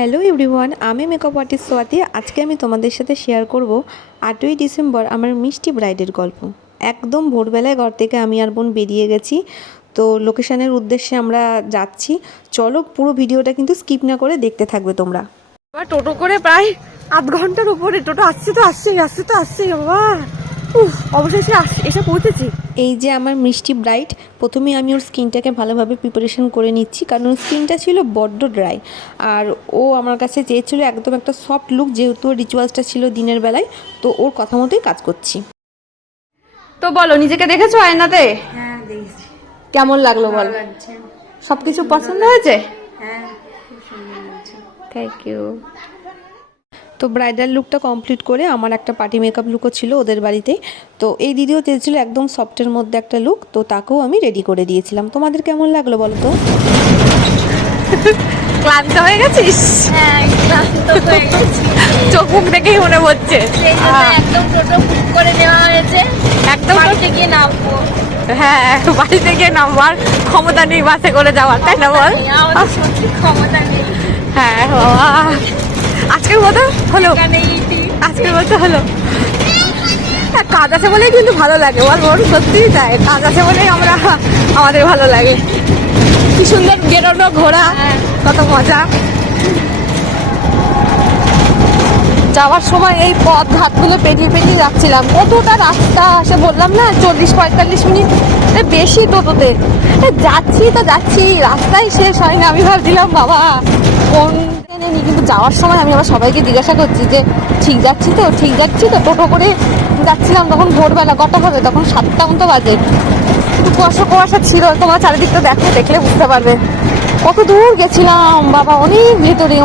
Hello everyone, আমি makeup artist Swati. আজকে আমি তোমাদের সাথে শেয়ার করব 8ই ডিসেম্বর আমার মিষ্টি ব্রাইডের গল্প। একদম ভোরবেলায় ঘর থেকে আমি আর বোন বেরিয়ে গেছি, তো লোকেশনের উদ্দেশ্যে আমরা যাচ্ছি। চলো পুরো ভিডিওটা কিন্তু স্কিপ না করে দেখতে থাকবে তোমরা। আবার টোটো করে প্রায় আধ ঘন্টার উপরে টোটো আসছে তো আসছে বাবা। অবশেষে এসে পৌঁছেছি। এই যে আমার মিষ্টি ব্রাইড, প্রথমে আমি ওর স্কিনটাকে ভালোভাবে প্রিপারেশন করে নিচ্ছি, কারণ ওর স্কিনটা ছিল বড্ড ড্রাই। আর ও আমার কাছে চেয়েছিল একদম একটা সফট লুক, যেহেতু রিচুয়ালসটা ছিল দিনের বেলায়, তো ওর কথা মতোই কাজ করছি। তো বলো, নিজেকে দেখেছো আয়নাতে? হ্যাঁ দেখছি। কেমন লাগলো বল? লাগছে। সবকিছু পছন্দ হয়েছে? হ্যাঁ খুব সুন্দর লাগছে। Thank you. তো ব্রাইডাল লুকটা কমপ্লিট করে আমার একটা পার্টি মেকআপ লুকও ছিল ওদের বাড়িতে। তো এই দিদিও চেয়েছিল একদম সফটের মধ্যে একটা লুক, তো তাকেও আমি রেডি করে দিয়েছিলাম। তোমাদের কেমন লাগলো বলো তো? ক্লান্ত হয়ে গেছিস? হ্যাঁ ক্লান্ত হয়ে গেছি। চোখ মুখ দেখেই মনে হচ্ছে। সেই জন্য একদম টোটো বুক করে নেওয়া হয়েছে। একদম বাড়িতে গিয়ে নামবো। হ্যাঁ, বাড়িতে গিয়ে নামবার ক্ষমতা নেই বাসে করে যাওয়ার, তাই না বল? আমাদের সত্যি ক্ষমতা নেই। হ্যাঁ বাবা, আজকের মতো হলো। এখানেই ইতি। আজকের মতো হলো। হ্যাঁ, কাজ আছে বলেই কিন্তু ভালো লাগে বল বল, সত্যিই তাই। কাজ আছে বলেই আমাদের ভালো লাগে। কি সুন্দর বেরোনো ঘোরা, কত মজা। যাওয়ার সময় এই পথ ঘাটগুলো পেরিয়ে পেরিয়ে যাচ্ছিলাম। কতটা রাস্তা, সে বললাম না 40-45 মিনিট বেশি টোটোতে যাচ্ছি, তো যাচ্ছি, রাস্তায় শেষ হয় না। আমি ভাবছিলাম বাবা কোন নেই, কিন্তু যাওয়ার সময় আমি আবার সবাইকে জিজ্ঞাসা করছি যে ঠিক যাচ্ছি তো। টোটো করে যাচ্ছিলাম, তখন ভোরবেলা কটা হবে, তখন 7টা মতো বাজে। একটু কুয়াশা ছিল। তোমার চারিদিকটা দেখলে বুঝতে পারবে কত দূর গেছিলাম বাবা। অনেক ভেতরে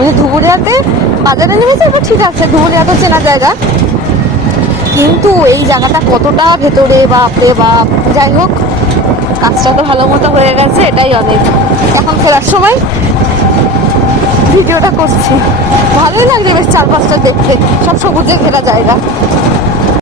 মানে ধুবুলিয়াতে বাজারে নেমেছে, এবার ঠিক আছে, ধুবুলিয়া তো চেনা জায়গা, কিন্তু এই জায়গাটা কতটা ভেতরে, বাপরে বাপ। যাই হোক, কাজটা তো ভালো মতো হয়ে গেছে, এটাই অনেক। এখন ফেরার সময় ভিডিওটা করছি, ভালোই লাগছে বেশ চারপাশটা দেখতে, সব সবুজে ঘেরা জায়গা।